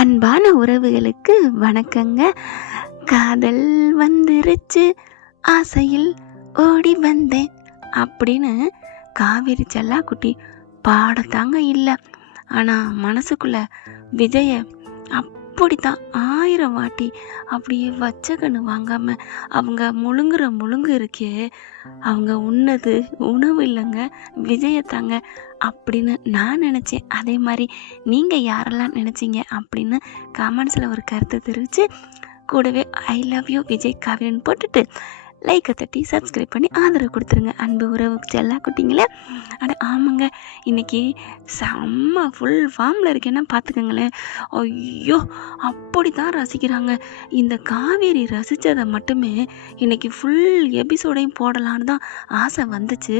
அன்பான உறவுகளுக்கு வணக்கங்க. காதல் வந்துருச்சு, ஆசையில் ஓடி வந்தேன் அப்படின்னு காவேரி செல்லாக்குட்டி பாடத்தாங்க இல்லை. ஆனால் மனசுக்குள்ள விஜய அப்படித்தான் 1000 வாட்டி அப்படியே வச்ச கண்ணு வாங்காம அவங்க முழுங்கு இருக்கே, அவங்க உண்ணது உணவு இல்லைங்க, விஜயத்தாங்க அப்படின்னு நான் நினச்சேன். அதே மாதிரி நீங்கள் யாரெல்லாம் நினச்சிங்க அப்படின்னு கமெண்ட்ஸில் ஒரு கருத்தை தெரிவித்து கூடவே ஐ லவ் யூ விஜய் காவிரின்னு போட்டுட்டு லைக்கை தட்டி சப்ஸ்கிரைப் பண்ணி ஆதரவு கொடுத்துருங்க. அன்பு உறவு செல்லா குட்டிங்களே. ஆமாங்க, இன்னைக்கு செம்ம ஃபுல் ஃபார்மில் இருக்கேன்னா பார்த்துக்கங்களேன். ஐயோ, அப்படி தான் ரசிக்கிறாங்க. இந்த காவேரி ரசித்ததை மட்டுமே இன்னைக்கு ஃபுல் எபிசோடையும் போடலான்னு தான் ஆசை வந்துச்சு.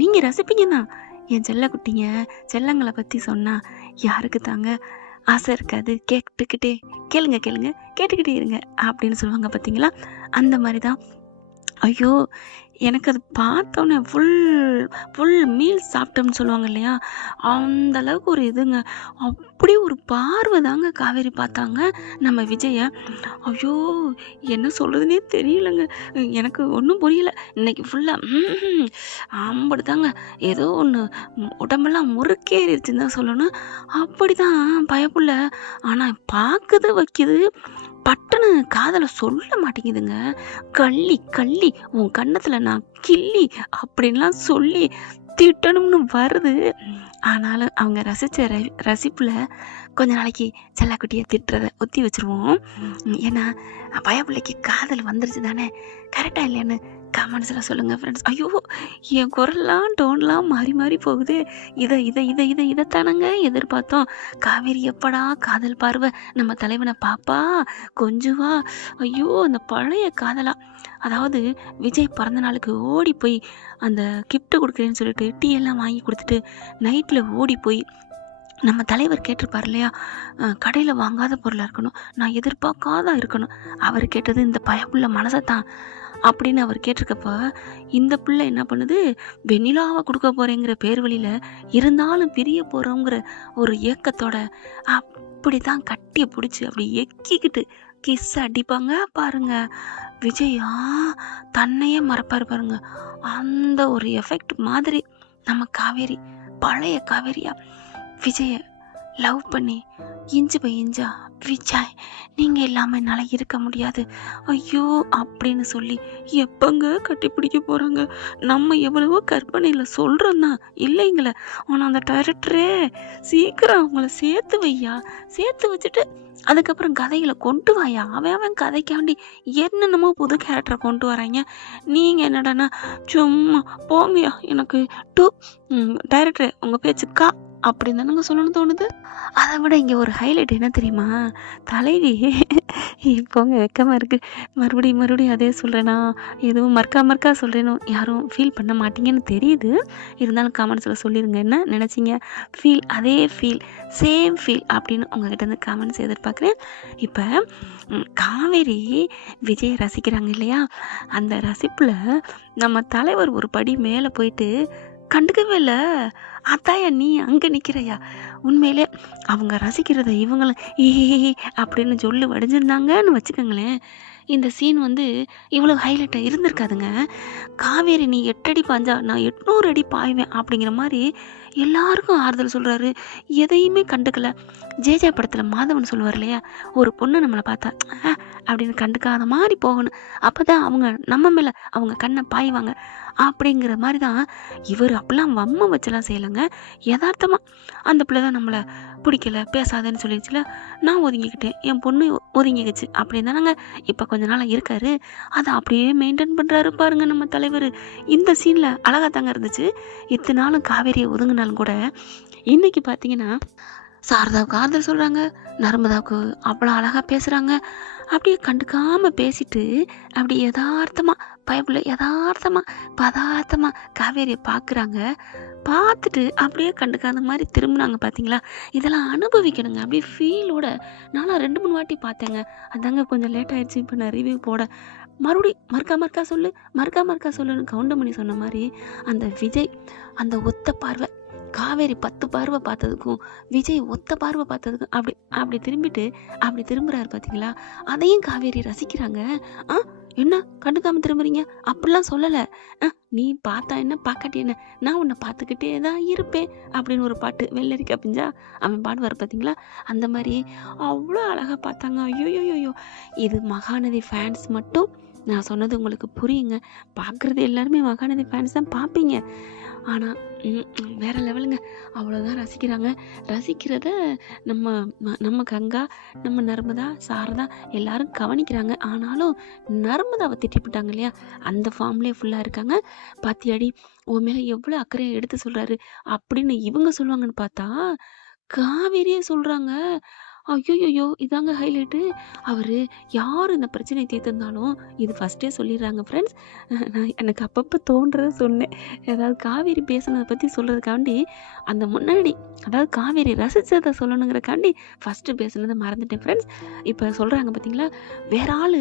நீங்கள் ரசிப்பீங்க தான். என் செல்லக்குட்டிங்க செல்லங்களை பற்றி சொன்னால் யாருக்கு தாங்க ஆசை இருக்காது? கேட்டுக்கிட்டே இருங்க அப்படின்னு சொல்லுவாங்க பார்த்தீங்களா? அந்த மாதிரி தான். ஐயோ, எனக்கு அது பார்த்தோன்னே ஃபுல் மீல் சாப்பிட்டோம்னு சொல்லுவாங்க இல்லையா, அந்த அளவுக்கு ஒரு இதுங்க. அப்படி ஒரு பார்வை தாங்க காவேரி பார்த்தாங்க நம்ம விஜயை. ஐயோ, என்ன சொல்கிறதுனே தெரியலங்க. எனக்கு ஒன்றும் புரியல. இன்னைக்கு ஃபுல்லாக ஆம்படி தாங்க. ஏதோ ஒன்று உடம்பெல்லாம் முறுக்கேறிடுச்சுன்னு தான் சொல்லணும். அப்படி தான் பயப்புள்ள. ஆனால் பார்க்குது வைக்குது, பட்டுன்னு காதலை சொல்ல மாட்டேங்குதுங்க. கள்ளி உன் கன்னத்தில் நான் கிள்ளி அப்படின்லாம் சொல்லி திட்டணும்னு வருது. ஆனாலும் அவங்க ரசிப்பில் கொஞ்ச நாளைக்கு செல்லாக்குட்டியை திட்டுறதை ஒத்தி வச்சுருவோம். ஏன்னா பயப்பிள்ளைக்கு காதல் வந்துருச்சு தானே, கரெக்டாக இல்லையான்னு கமெண்ட்ஸில் சொல்லுங்கள் ஃப்ரெண்ட்ஸ். ஐயோ, என் குரல்லாம் டோன்லாம் மாறி போகுது. இதைத்தானங்க எதிர்பார்த்தோம். காவேரி எப்படா காதல் பார்வை நம்ம தலைவனை பாப்பா கொஞ்சுவா. ஐயோ, அந்த பழைய காதலா, அதாவது விஜய் பிறந்த நாளுக்கு ஓடி போய் அந்த கிஃப்ட்டு கொடுக்குறேன்னு சொல்லிட்டு டீ எல்லாம் வாங்கி கொடுத்துட்டு நைட்டில் ஓடி போய் நம்ம தலைவர் கேட்டிருப்பார் இல்லையா, கடையில் வாங்காத பொருளாக இருக்கணும், நான் எதிர்பார்க்காத இருக்கணும். அவர் கேட்டது இந்த பயப்புள்ள மனசை தான் அப்படின்னு அவர் கேட்டிருக்கப்ப இந்த பிள்ளை என்ன பண்ணுது, வெண்ணிலாவை கொடுக்க போகிறேங்கிற பேர் வழியில் இருந்தாலும் பிரிய போகிறோங்கிற ஒரு ஏக்கத்தோட அப்படி தான் கட்டி பிடிச்சி அப்படி எக்கிக்கிட்டு கிஸ் அடிப்பாங்க பாருங்க. விஜயா தன்னையே மறப்பார் பாருங்க. அந்த ஒரு எஃபெக்ட் மாதிரி நம்ம காவேரி, பழைய காவேரியா விஜய லவ் பண்ணி இன்ச்சு பை இன்ச்சா விஜய் நீங்கள் இல்லாமல் என்னால் இருக்க முடியாது ஐயோ அப்படின்னு சொல்லி எப்பங்க கட்டி பிடிக்க போகிறாங்க. நம்ம எவ்வளவோ கற்பனையில் சொல்கிறோம் தான் இல்லைங்களே. ஆனால் அந்த டைரக்டரே சீக்கிரம் அவங்கள சேர்த்து வச்சுட்டு அதுக்கப்புறம் கதைகளை கொண்டு வாயா. அவன் கதைக்காண்டி என்னென்னமோ புது கேரக்டரை கொண்டு வராங்க. நீங்கள் என்னடானா சும்மா போங்கயா, எனக்கு டைரக்டரே உங்கள் பேச்சுக்கா அப்படின்னு தானங்க சொல்லணும்னு தோணுது. அதை விட இங்கே ஒரு ஹைலைட் என்ன தெரியுமா, தலைவி இப்போங்க வெக்கமாக இருக்குது. மறுபடியும் அதே சொல்கிறேன்னா, எதுவும் மறுக்கா சொல்கிறேன்னு யாரும் ஃபீல் பண்ண மாட்டீங்கன்னு தெரியுது. இருந்தாலும் காமெண்ட்ஸில் சொல்லிடுங்க என்ன நினச்சிங்க. அதே சேம் ஃபீல் அப்படின்னு உங்ககிட்ட இருந்து காமெண்ட்ஸ் எதிர்பார்க்குறேன். இப்போ காவேரி விஜய் ரசிக்கிறாங்க இல்லையா, அந்த ரசிப்பில் நம்ம தலைவர் ஒரு படி மேலே போயிட்டு கண்டுக்கவே இல்லை. அத்தாயா நீ அங்கே நிற்கிறையா, உண்மையிலே அவங்க ரசிக்கிறத இவங்களும் அப்படின்னு சொல்லி வடிஞ்சிருந்தாங்கன்னு வச்சுக்கோங்களேன், இந்த சீன் இவ்வளோ ஹைலைட்டாக இருந்திருக்காதுங்க. காவேரி நீ 8 அடி பாஞ்சா நான் 800 அடி பாய்வேன் அப்படிங்கிற மாதிரி எல்லாருக்கும் ஆறுதல் சொல்கிறாரு. எதையுமே கண்டுக்கல. ஜேஜே படத்தில் மாதவன் சொல்லுவார் இல்லையா, ஒரு பொண்ணு நம்மளை பார்த்தா அப்படின்னு கண்டுக்காத மாதிரி போகணும், அப்போ தான் அவங்க நம்ம மேலே அவங்க கண்ணை பாய்வாங்க அப்படிங்கிற மாதிரி தான் இவர். அப்படிலாம் வம்ம வச்செல்லாம் செய்யலைங்க. யதார்த்தமாக அந்த பிள்ளை தான் நம்மளை பிடிக்கல பேசாதேன்னு சொல்லிடுச்சுல, நான் ஒதுங்கிக்கிட்டேன், என் பொண்ணு ஒதுங்கிக்கிச்சு அப்படின்னு தானங்க இப்போ கொஞ்ச நாளாக இருக்காரு. அதை அப்படியே மெயின்டைன் பண்ணுறாரு பாருங்க நம்ம தலைவர். இந்த சீனில் அழகாக தாங்க இருந்துச்சு. இத்தனை நாளும் காவேரியை ஒதுங்கினாலும் கூட இன்னைக்கு பார்த்தீங்கன்னா சாரதாவுக்கு ஆறுதல் சொல்கிறாங்க, நர்மதாவுக்கு அவ்வளோ அழகாக பேசுகிறாங்க. அப்படியே கண்டுக்காமல் பேசிட்டு அப்படி பதார்த்தமாக காவேரியை பார்க்குறாங்க. பார்த்துட்டு அப்படியே கண்டுக்காத மாதிரி திரும்பினாங்க பார்த்தீங்களா. இதெல்லாம் அனுபவிக்கணுங்க அப்படியே ஃபீலோட. நானும் 2-3 வாட்டி பார்த்தேங்க. அதாங்க கொஞ்சம் லேட் ஆகிடுச்சு இப்போ நான் ரிவ்யூ போட. மறுபடியும் மறுக்கா சொல்லுன்னு கவுண்டமணி சொன்ன மாதிரி அந்த விஜய் அந்த ஒத்த பார்வை காவேரி 10 பார்வை பார்த்ததுக்கும் விஜய் ஒத்த பார்வை பார்த்ததுக்கும் அப்படி அப்படி திரும்பிட்டு அப்படி திரும்புறாரு பார்த்தீங்களா? அதையும் காவேரி ரசிக்கிறாங்க. ஆ என்ன கண்டுக்காம திரும்புறீங்க? அப்படிலாம் சொல்லல. நீ பார்த்தா என்ன பார்க்காட்டி என்ன, நான் உன்னை பார்த்துக்கிட்டே தான் இருப்பேன் அப்படின்னு ஒரு பாட்டு வெள்ளரிக்கா பிஞ்சா அவன் பாடுவார் பார்த்தீங்களா? அந்த மாதிரி அவ்வளோ அழகாக பார்த்தாங்க. ஐயோயோயோ! இது மகாநதி ஃபேன்ஸ் மட்டும் நான் சொன்னது உங்களுக்கு புரியுங்க. பார்க்குறது எல்லாருமே மகாநதி ஃபேன்ஸ் தான் பார்ப்பீங்க. ஆனால் வேற லெவலுங்க. அவ்வளோதான் ரசிக்கிறாங்க. ரசிக்கிறத நம்ம நம்ம கங்கா, நம்ம நர்மதா, சாரதா எல்லாரும் கவனிக்கிறாங்க. ஆனாலும் நர்மதாவை திட்டிவிட்டாங்க இல்லையா? அந்த ஃபார்ம்லேயே ஃபுல்லாக இருக்காங்க. பாத்தியாடி உன் மேலே எவ்வளோ அக்கறையை எடுத்து சொல்கிறாரு அப்படின்னு இவங்க சொல்லுவாங்கன்னு பார்த்தா காவேரியே சொல்கிறாங்க. ஐயோயோயோ! இதாங்க ஹைலைட்டு. அவரு யார் இந்த பிரச்சனைய தீர்த்திருந்தாலும் இது ஃபர்ஸ்ட்டே சொல்லிடுறாங்க ஃப்ரெண்ட்ஸ். நான் எனக்கு அப்பப்போ தோன்றத சொன்னேன். அதாவது காவேரி பேசுனத பற்றி சொல்கிறதுக்காண்டி அந்த முன்னாடி அதாவது காவேரி ரசித்ததை சொல்லணுங்கிறக்காண்டி ஃபஸ்ட்டு பேசுனதை மறந்துட்டேன் ஃப்ரெண்ட்ஸ். இப்போ சொல்கிறாங்க பார்த்தீங்களா? வேற ஆள்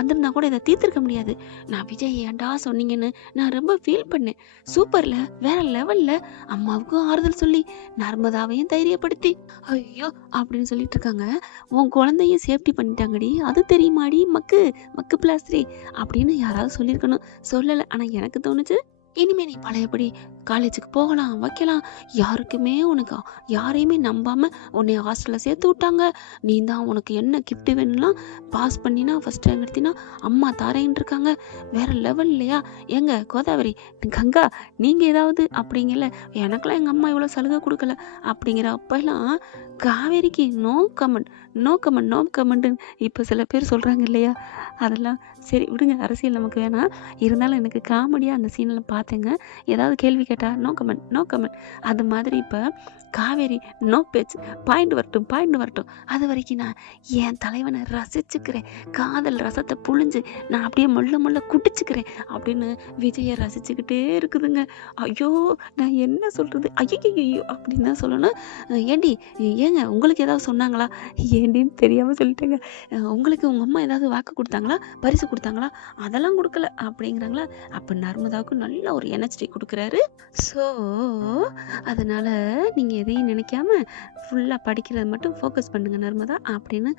வந்திருந்தா கூட இதை தீர்த்திருக்க முடியாது. நான் விஜய் ஏன்டா சொன்னீங்கன்னு நான் ரொம்ப ஃபீல் பண்ணேன். சூப்பரில் வேற லெவலில் அம்மாவுக்கும் ஆறுதல் சொல்லி நர்மதாவையும் தைரியப்படுத்தி ஐயோ அப்படின்னு சொல்லிட்டு இருக்காங்க. உன் குழந்தையும் சேஃப்டி பண்ணிட்டாங்கடி, அது தெரியுமாடி மக்கு மக்கு பிளாஸ்திரி அப்படின்னு யாராவது சொல்லியிருக்கணும். சொல்லலை. ஆனால் எனக்கு தோணுச்சு இனிமே நீ பழையபடி காலேஜுக்கு போகலாம் வைக்கலாம். யாருக்குமே உனக்கு யாரையுமே நம்பாமல் உன்னை ஹாஸ்டலில் சேர்த்து விட்டாங்க. நீ தான் உனக்கு என்ன கிஃப்ட் வேணும்லாம் பாஸ் பண்ணினா ஃபஸ்ட் ரேங்க் எடுத்தினா அம்மா தாரேன்னு இருக்காங்க. வேற லெவல் இல்லையா? ஏங்க கோதாவரி, கங்கா நீங்கள் ஏதாவது அப்படிங்கல, எனக்கெல்லாம் எங்கள் அம்மா இவ்வளோ சலுகை கொடுக்கல அப்படிங்கிற அப்பெல்லாம் காவேரிக்கு நோ கமெண்ட் நோ கமெண்ட் நோ கமெண்ட்டுன்னு இப்போ சில பேர் சொல்கிறாங்க இல்லையா? அதெல்லாம் சரி விடுங்க, அரசியல் நமக்கு வேணாம். இருந்தாலும் எனக்கு காமெடியாக அந்த சீனில் பார்த்தேங்க. ஏதாவது கேள்வி கேட்டால் நோ கமெண்ட் நோ கமெண்ட். அது மாதிரி இப்போ காவேரி நோ பேச்சு, பாயிண்ட் வரட்டும். அது வரைக்கும் நான் என் தலைவனை ரசிச்சுக்கிறேன். காதல் ரசத்தை புழிஞ்சு நான் அப்படியே முள்ள குடிச்சுக்கிறேன் அப்படின்னு விஜயை ரசிச்சுக்கிட்டே இருக்குதுங்க. ஐயோ நான் என்ன சொல்கிறது, ஐயோ அப்படின்னு தான் சொல்லணும். ஏண்டி ஏங்க உங்களுக்கு ஏதாவது சொன்னாங்களா? ஏண்டின்னு தெரியாமல் சொல்லிட்டேங்க. உங்களுக்கு உங்கள் அம்மா ஏதாவது வாக்கு கொடுத்தாங்களா, பரிசு கொடுத்தாங்களா? அதெல்லாம் கொடுக்கல அப்படிங்கிறாங்களா? அப்போ நர்மதாவுக்கு நல்ல ஒரு எனர்ஜி கொடுக்குறாரு. ஸோ அதனால் நீங்கள் எதையும் நினைக்காம ஃபுல்லாக படிக்கிறத மட்டும் ஃபோக்கஸ் பண்ணுங்கள் நர்மதா அப்படின்னு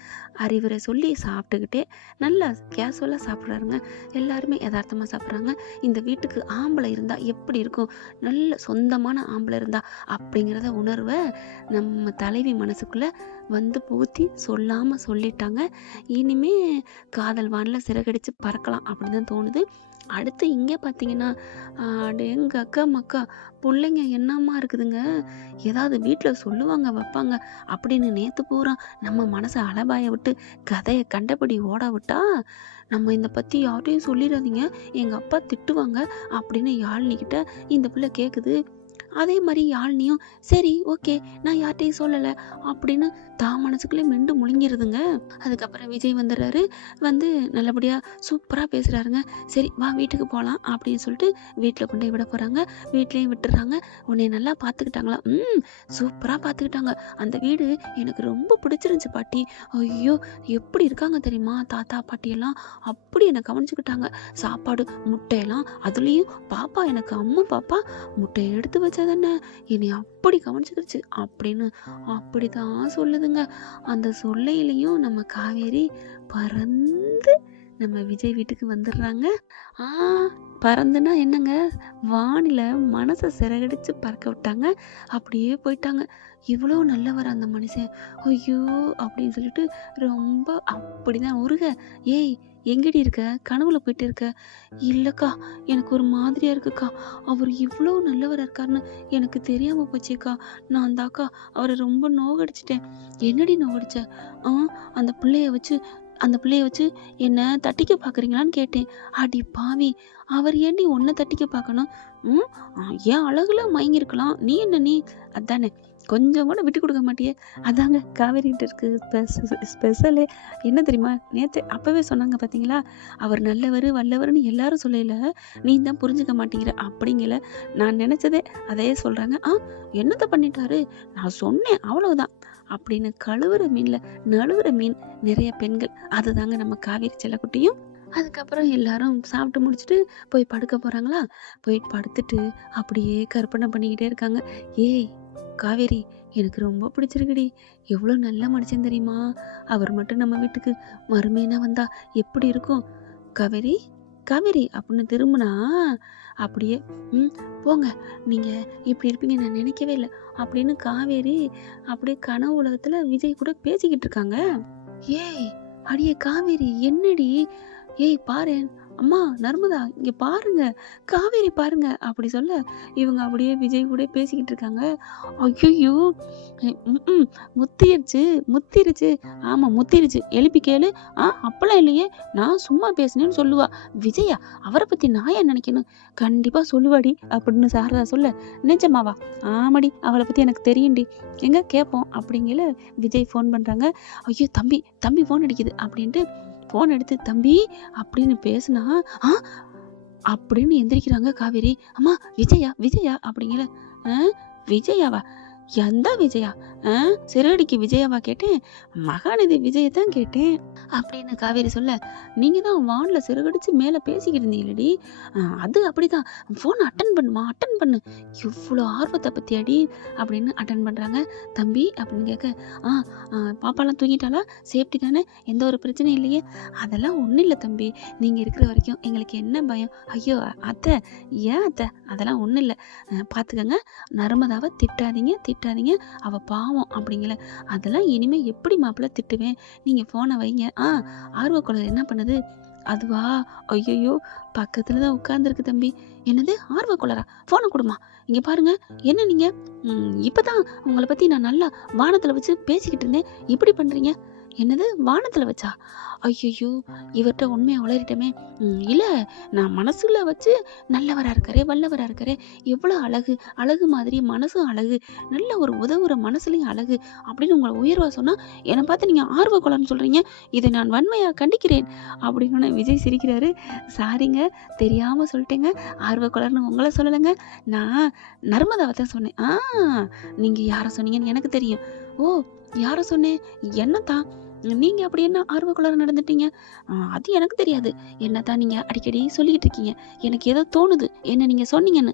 அறிவுரை சொல்லி சாப்பிட்டுக்கிட்டே நல்லா கேஷுவலாக சாப்பிட்றாருங்க. எல்லாருமே யதார்த்தமாக சாப்பிட்றாங்க. இந்த வீட்டுக்கு ஆம்பளை இருந்தால் எப்படி இருக்கும், நல்ல சொந்தமான ஆம்பளை இருந்தால் அப்படிங்கிறத உணர்வை நம்ம தலைவி மனசுக்குள்ளே வந்து பூத்தி சொல்லாமல் சொல்லிட்டாங்க. இனிமே காதல் வானில் சிறகடிச்சு பறக்கலாம் அப்படின்னு தான் தோணுது. அடுத்து இங்கே பார்த்தீங்கன்னா எங்கள் அக்கா மக்கா பிள்ளைங்க என்னம்மா இருக்குதுங்க, ஏதாவது வீட்டில் சொல்லுவாங்க வைப்பாங்க அப்படின்னு நேற்று பூரா நம்ம மனசை அலபாய விட்டு கதையை கண்டபடி ஓட விட்டா நம்ம இந்த பற்றி யார்ட்டையும் சொல்லிடாதீங்க, எங்கள் அப்பா திட்டுவாங்க அப்படின்னு யாழ்னிக்கிட்ட இந்த பிள்ளை கேட்குது. அதே மாதிரி யாழ்னியும் சரி ஓகே நான் யார்ட்டையும் சொல்லலை அப்படின்னு தான் மனசுக்குள்ளே மெண்டு முழுங்கிருதுங்க. அதுக்கப்புறம் விஜய் வந்துடுறாரு. வந்து நல்லபடியாக சூப்பராக பேசுகிறாருங்க. சரி வா வீட்டுக்கு போகலாம் அப்படின்னு சொல்லிட்டு வீட்டில் கொண்டு போய் விட போகிறாங்க. வீட்லேயும் விட்டுறாங்க. உன்னை நல்லா பார்த்துக்கிட்டாங்களா? சூப்பராக பார்த்துக்கிட்டாங்க. அந்த வீடு எனக்கு ரொம்ப பிடிச்சிருந்துச்சு பாட்டி. ஐயோ எப்படி இருக்காங்க தெரியுமா தாத்தா பாட்டியெல்லாம், அப்படி என்னை கவனிச்சுக்கிட்டாங்க. சாப்பாடு முட்டையெல்லாம் அதுலேயும் பாப்பா எனக்கு அம்மா பாப்பா முட்டையை எடுத்து வச்சதானே என்னை அப்படி கவனிச்சுக்கிடுச்சு அப்படின்னு அப்படி தான் சொல்லுதுங்க. அந்த சொல்லையிலையும் நம்ம காவேரி பறந்து நம்ம விஜய் வீட்டுக்கு வந்துடுறாங்க. பறந்துனா என்னங்க, வானில மனசை சிறகடிச்சு பறக்க விட்டாங்க. அப்படியே போயிட்டாங்க. இவ்வளோ நல்லவர் அந்த மனுஷன், ஐயோ அப்படின்னு சொல்லிட்டு ரொம்ப அப்படிதான் உருக. ஏய் எங்கடி இருக்க, கனவுல போயிட்டு இருக்க? இல்லைக்கா எனக்கு ஒரு மாதிரியா இருக்குக்கா, அவர் இவ்வளோ நல்லவராக இருக்காருன்னு எனக்கு தெரியாமல் போச்சேக்கா. நான் அந்தாக்கா அவரை ரொம்ப நோகடிச்சிட்டேன். என்னடி நோகடிச்ச? அந்த பிள்ளைய வச்சு என்னை தட்டிக்க பார்க்குறீங்களான்னு கேட்டேன். அடி பாவி, அவர் ஏண்டி உன்னை தட்டிக்க பார்க்கணும்? ஏன் அழகுல மயங்கிருக்கலாம், நீ என்ன நீ அதானே, கொஞ்சம் கூட விட்டு கொடுக்க மாட்டியே. அதாங்க காவேரிகிட்ட இருக்கு ஸ்பெஷலே. என்ன தெரியுமா, நேற்று அப்போவே சொன்னாங்க பார்த்தீங்களா, அவர் நல்லவர் வல்லவர்னு எல்லாரும் சொல்லல, நீ தான் புரிஞ்சுக்க மாட்டேங்கிற அப்படிங்கல. நான் நினச்சதே அதே சொல்கிறாங்க. என்னத்தை பண்ணிட்டாரு, நான் சொன்னேன் அவ்வளவுதான் அப்படின்னு கழுவுற மீனில் நழுவுற மீன் நிறைய பெண்கள். அதுதாங்க நம்ம காவேரி செல்லக்குட்டியும். அதுக்கப்புறம் எல்லாரும் சாப்பிட்டு முடிச்சுட்டு போய் படுக்க போகிறாங்களா, போய் படுத்துட்டு அப்படியே கற்பனை பண்ணிக்கிட்டே இருக்காங்க. ஏய் காவேரி, எனக்கு ரொம்ப பிடிச்சிருக்குடி, எவ்வளோ நல்ல மனுஷன் தெரியுமா, அவர் மட்டும் நம்ம வீட்டுக்கு மருமேனா வந்தா எப்படி இருக்கும். காவேரி காவேரி அப்படின்னு திரும்பினா அப்படியே போங்க, நீங்கள் இப்படி இருப்பீங்க நான் நினைக்கவே இல்லை அப்படின்னு காவேரி அப்படியே கனவு உலகத்தில் விஜய் கூட பேசிக்கிட்டு இருக்காங்க. ஏய் அடியே காவேரி, என்னடி, ஏய் பாரேன், அம்மா நர்மதா இங்க பாருங்க, காவேரி பாருங்க அப்படி சொல்ல இவங்க அப்படியே விஜய் கூட பேசிக்கிட்டு இருக்காங்க. ஐயோ, முத்திருச்சு முத்திருச்சு, ஆமா முத்திருச்சு, எழுப்பி கேளு. அப்பெல்லாம் இல்லையே, நான் சும்மா பேசினேன்னு சொல்லுவா. விஜயா, அவரை பத்தி நான் ஏன் நினைக்கணும், கண்டிப்பா சொல்லுவாடி அப்படின்னு சாரதா சொல்ல, நிஜமாவா, ஆமாடி அவளை பத்தி எனக்கு தெரியும்டி, எங்க கேட்போம் அப்படிங்கல விஜய் ஃபோன் பண்றாங்க. ஐயோ தம்பி தம்பி ஃபோன் அடிக்குது அப்படின்ட்டு ஃபோன் எடுத்து தம்பி அப்படின்னு பேசுனா அப்படின்னு எந்திரிக்கிறாங்க காவேரி. அம்மா விஜயா விஜயா அப்படிங்கிற. விஜயாவா, எந்த விஜயா, சிறடிக்கு விஜயாவா கேட்டேன், மகாநதி விஜயத்தான் கேட்டேன் அப்படின்னு காவேரி சொல்ல, நீங்க தான் வான்ல சிறகடிச்சு மேல பேசிக்கிட்டு இருந்தீங்களடி, அது அப்படிதான், போன் அட்டன் பண்ணுமா, அட்டன் பண்ணு, இவ்வளோ ஆர்வத்தை பத்தி அடி அப்படின்னு அட்டன் பண்றாங்க. தம்பி அப்படின்னு கேட்க, பாப்பாலாம் தூங்கிட்டாளா, சேஃப்டி தானே, எந்த ஒரு பிரச்சனையும் இல்லையே, அதெல்லாம் ஒன்றும் இல்லை தம்பி, நீங்கள் இருக்கிற வரைக்கும் எங்களுக்கு என்ன பயம். ஐயோ அத்தை, ஏன் அத்தை, அதெல்லாம் ஒன்றும் இல்லை, பார்த்துக்கங்க, நர்மதாவை திட்டாதீங்க திட்டாதீங்க, அவள் பாவம் அப்படிங்கல. அதெல்லாம் இனிமே எப்படி மாப்பிள்ள திட்டுவேன், நீங்கள் ஃபோனை வைங்க. ஆர்வக்குழல் என்ன பண்ணுது, அதுவா, ஐயோ பக்கத்துல தான் உட்கார்ந்துருக்கு தம்பி. என்னது ஆர்வக்குழலா, ஃபோனை கொடுமா, இங்க பாருங்க, என்ன நீங்க இப்பதான் உங்களை பத்தி நான் நல்லா வானத்துல வச்சு பேசிக்கிட்டு இருந்தேன், இப்படி பண்றீங்க. என்னது வானத்துல வச்சா, ஐயோ இவர்கிட்ட உண்மையை உளறிட்டமே. இல்லை, நான் மனசுல வச்சு நல்லவரா இருக்காரு, வல்லவரா இருக்காரு, எவ்வளோ அழகு, அழகு மாதிரி மனசும் அழகு, நல்ல ஒரு உதவுற மனசுலையும் அழகு அப்படின்னு உங்களை உயர்வா சொன்னா என்னை பார்த்து நீங்கள் ஆர்வ குளம்னு சொல்கிறீங்க, இதை நான் வன்மையாக கண்டிக்கிறேன் அப்படின்னு விஜய் சிரிக்கிறாரு. சாரிங்க, தெரியாமல் சொல்லிட்டேங்க, ஆர்வ குளர்னு உங்களை சொல்லலைங்க, நான் நர்மதாவை தான் சொன்னேன். நீங்கள் யாரை சொன்னீங்கன்னு எனக்கு தெரியும். ஓ யாரை சொன்னேன், என்னத்தான், நீங்க அப்படி என்ன ஆர்வக்குள்ளார நடந்துட்டீங்க, அது எனக்கு தெரியாது, என்னத்தான் நீங்க அடிக்கடி சொல்லிக்கிட்டு இருக்கீங்க, எனக்கு ஏதோ தோணுது என்ன நீங்க சொன்னீங்கன்னு.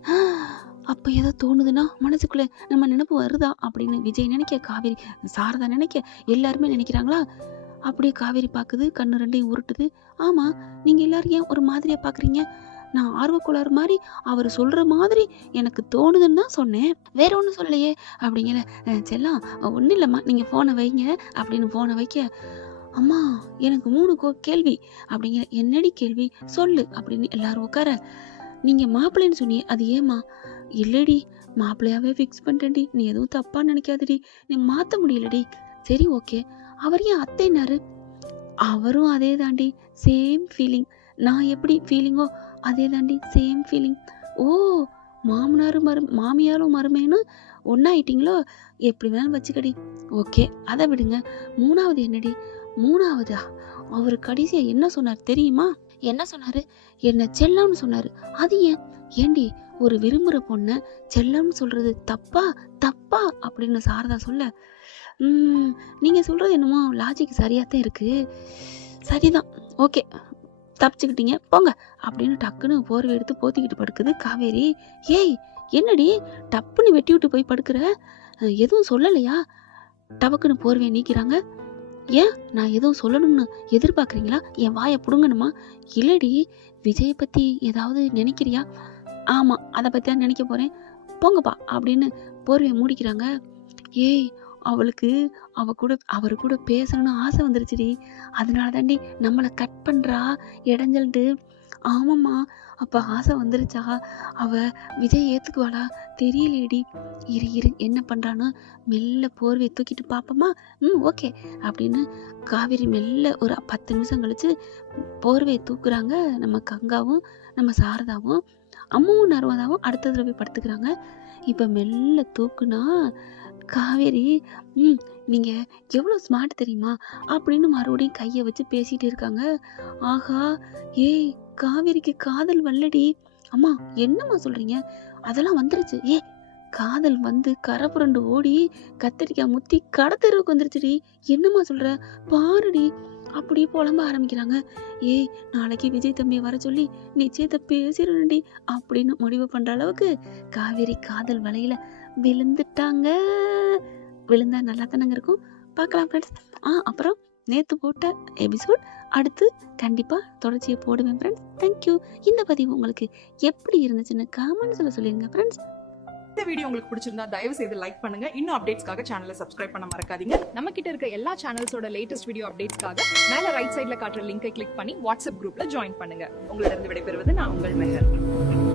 அப்ப ஏதோ தோணுதுன்னா மனசுக்குள்ள நம்ம நினைப்பு வருதா அப்படின்னு விஜய் நினைக்க, காவேரி சாரதா நினைக்க, எல்லாருமே நினைக்கிறாங்களா. அப்படியே காவேரி பாக்குது, கண்ணு ரெண்டையும் உருட்டுது. ஆமா, நீங்க எல்லாரும் ஏன் ஒரு மாதிரியா பாக்குறீங்க, நான் ஆர்வக்குள்ளார் மாதிரி அவர் சொல்ற மாதிரி எனக்கு தோணுதுன்னு தான் சொன்னேன், வேற ஒன்றும் சொல்லலையே அப்படிங்கிற. செல்லாம் ஒன்றும் இல்லைம்மா, நீங்கள் ஃபோனை வைங்க அப்படின்னு ஃபோனை வைக்க, அம்மா எனக்கு 3 கேள்வி அப்படிங்கிற. என்னடி கேள்வி சொல்லு அப்படின்னு எல்லாரும் உட்கார. நீங்கள் மாப்பிள்ளைன்னு சொன்னீங்க, அது ஏமா. இல்லடி, மாப்பிள்ளையாவே ஃபிக்ஸ் பண்ணிட்டேன்டி, நீ எதுவும் தப்பா நினைக்காதடி, நீ மாற்ற முடியலடி. சரி ஓகே, அவர் ஏன் அத்தைனாரு, அவரும் அதே தாண்டி, சேம் ஃபீலிங், நான் எப்படி ஃபீலிங்கோ அதே தாண்டி சேம் ஃபீலிங். ஓ மாமனாரும் மாமியாரும் மருமையும் ஒன்னாயிட்டீங்களோ, எப்படி வேணாலும் வச்சுக்கடி. ஓகே அதை விடுங்க, 3வது என்னடி. 3வதா, அவர் கடைசியா என்ன சொன்னார் தெரியுமா, என்ன சொன்னாரு, என்ன செல்லம்னு சொன்னாரு. அது ஏன், ஏண்டி ஒரு விரும்புகிற பொண்ணை செல்லம்னு சொல்றது தப்பா தப்பா அப்படின்னு சாரதா சொல்ல, நீங்க சொல்றது என்னமோ லாஜிக் சரியாத்தான் இருக்கு, சரிதான், ஓகே தப்பிச்சுக்கிட்டீங்க போங்க அப்படின்னு டக்குன்னு போர்வை எடுத்து போத்திக்கிட்டு படுக்குது காவேரி. ஏய் என்னடி டப்புன்னு வெட்டி விட்டு போய் படுக்கிற, எதுவும் சொல்லலையா, டபக்குன்னு போர்வையை நீக்கிறாங்க. ஏன் நான் எதுவும் சொல்லணும்னு எதிர்பார்க்குறீங்களா, என் வாயை பிடுங்கணுமா. இல்லடி, விஜயை பற்றி ஏதாவது நினைக்கிறியா, ஆமாம் அதை பற்றி தான் நினைக்க போகிறேன், போங்கப்பா அப்படின்னு போர்வையை மூடிக்கிறாங்க. ஏய் அவளுக்கு அவர் கூட பேசணும்னு ஆசை வந்துருச்சுடி, அதனால தாண்டி நம்மளை கட் பண்ணுறா இடைஞ்சல்ட்டு. ஆமாம்மா, அப்போ ஆசை வந்துருச்சா, அவ விஜய் ஏற்றுக்குவாளா தெரியலேடி, இரு என்ன பண்ணுறான்னு மெல்ல போர்வையை தூக்கிட்டு பார்ப்போமா. ஓகே அப்படின்னு காவேரி மெல்ல ஒரு 10 நிமிஷம் கழிச்சு போர்வையை தூக்குறாங்க. நம்ம கங்காவும் நம்ம சாரதாவும் அம்மாவும் நர்மதாவும் அடுத்ததுல போய் படுத்துக்கிறாங்க. இப்போ மெல்ல தூக்குனா காவேரி, நீங்க எவ்வளோ ஸ்மார்ட் தெரியுமா அப்படின்னு மறுபடியும் கையை வச்சு பேசிட்டு இருக்காங்க. ஆஹா, ஏய் காவேரிக்கு காதல் வல்லடி. அம்மா என்னம்மா சொல்றீங்க, அதெல்லாம் வந்துருச்சு. காதல் வந்து கரை புரண்டு ஓடி கத்தரிக்காய் முத்தி கடத்தெருவுக்கு வந்துருச்சுடி, என்னம்மா சொல்ற, பாருடி. அப்படியே புலம்ப ஆரம்பிக்கிறாங்க. ஏய், நாளைக்கு விஜய் தம்பியை வர சொல்லி நிச்சயத்தை பேசிடணும்டி அப்படின்னு முடிவு பண்ற அளவுக்கு காவேரி காதல் வலையில விழுந்துட்டாங்க. விழுந்தா நல்லா தானங்க இருக்கும். பார்க்கலாம் ஃப்ரெண்ட்ஸ். அப்புறம் நேற்று போட்ட எபிசோட் அடுத்து கண்டிப்பாக தொடர்ச்சியை போடுவேன் ஃப்ரெண்ட்ஸ். தேங்க்யூ. இந்த பதிவு உங்களுக்கு எப்படி இருந்துச்சுன்னு கமெண்ட்ஸில் சொல்லிடுங்க ஃப்ரெண்ட்ஸ். இந்த வீடியோ உங்களுக்கு பிடிச்சிருந்தா தயவு செய்து லைக் பண்ணுங்க. இன்னும் அப்டேட்ஸ்க்காக சேனலை சப்ஸ்கிரைப் பண்ண மறக்காதீங்க. நம்ம கிட்ட இருக்க எல்லா சேனல்ஸோட லேட்டஸ்ட் வீடியோ அப்டேட்ஸ்க்காக மேல ரைட் சைடுல காட்டுற லிங்கை கிளிக் பண்ணி வாட்ஸ்அப் குரூப்ல ஜாயின் பண்ணுங்க. உங்களிடம் விடைபெறுவது நான் உங்கள் மெஹர்.